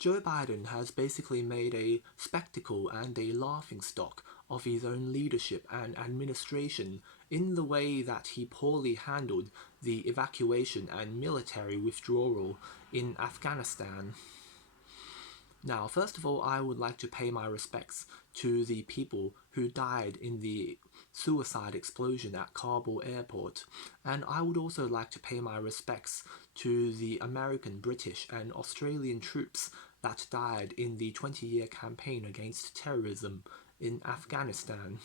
Joe Biden has basically made a spectacle and a laughingstock of his own leadership and administration in the way that he poorly handled the evacuation and military withdrawal in Afghanistan. Now, first of all, I would like to pay my respects to the people who died in the suicide explosion at Kabul airport, and I would also like to pay my respects to the American, British and Australian troops that died in the 20-year campaign against terrorism in Afghanistan.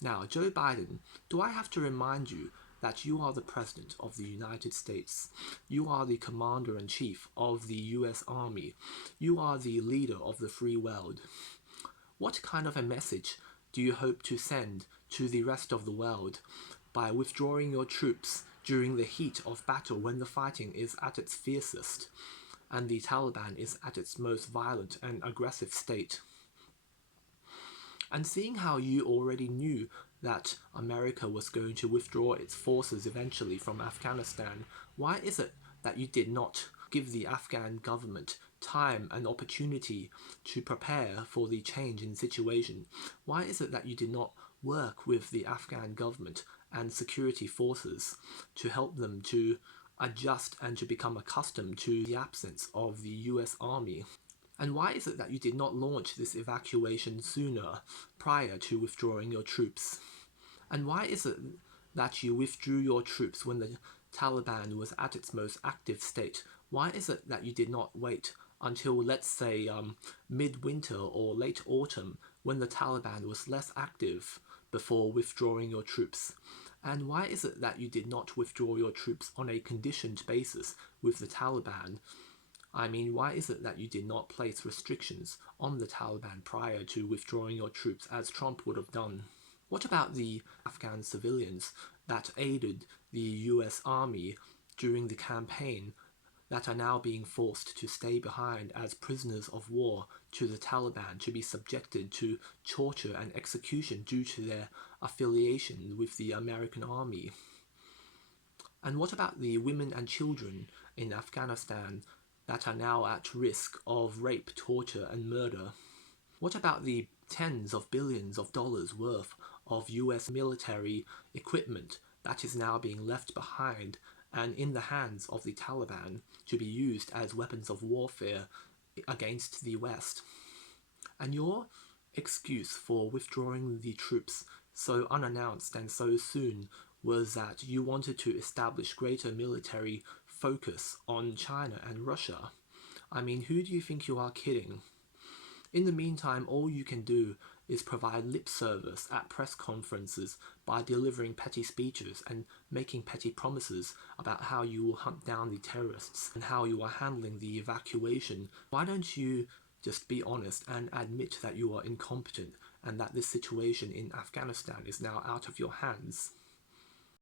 Now, Joe Biden, do I have to remind you that you are the President of the United States? You are the Commander-in-Chief of the US Army. You are the leader of the free world. What kind of a message do you hope to send to the rest of the world by withdrawing your troops during the heat of battle when the fighting is at its fiercest and the Taliban is at its most violent and aggressive state? And seeing how you already knew that America was going to withdraw its forces eventually from Afghanistan, why is it that you did not give the Afghan government time and opportunity to prepare for the change in situation? Why is it that you did not work with the Afghan government and security forces to help them to adjust and to become accustomed to the absence of the US Army? And why is it that you did not launch this evacuation sooner, prior to withdrawing your troops? And why is it that you withdrew your troops when the Taliban was at its most active state? Why is it that you did not wait until, let's say, midwinter or late autumn, when the Taliban was less active, before withdrawing your troops? And why is it that you did not withdraw your troops on a conditioned basis with the Taliban? I mean, why is it that you did not place restrictions on the Taliban prior to withdrawing your troops, as Trump would have done? What about the Afghan civilians that aided the US Army during the campaign that are now being forced to stay behind as prisoners of war to the Taliban, to be subjected to torture and execution due to their affiliation with the American Army? And what about the women and children in Afghanistan that are now at risk of rape, torture and murder? What about the tens of billions of dollars worth of US military equipment that is now being left behind and in the hands of the Taliban to be used as weapons of warfare against the West? And your excuse for withdrawing the troops so unannounced and so soon was that you wanted to establish greater military focus on China and Russia. I mean, who do you think you are kidding? In the meantime, all you can do is provide lip service at press conferences by delivering petty speeches and making petty promises about how you will hunt down the terrorists and how you are handling the evacuation. Why don't you just be honest and admit that you are incompetent and that this situation in Afghanistan is now out of your hands?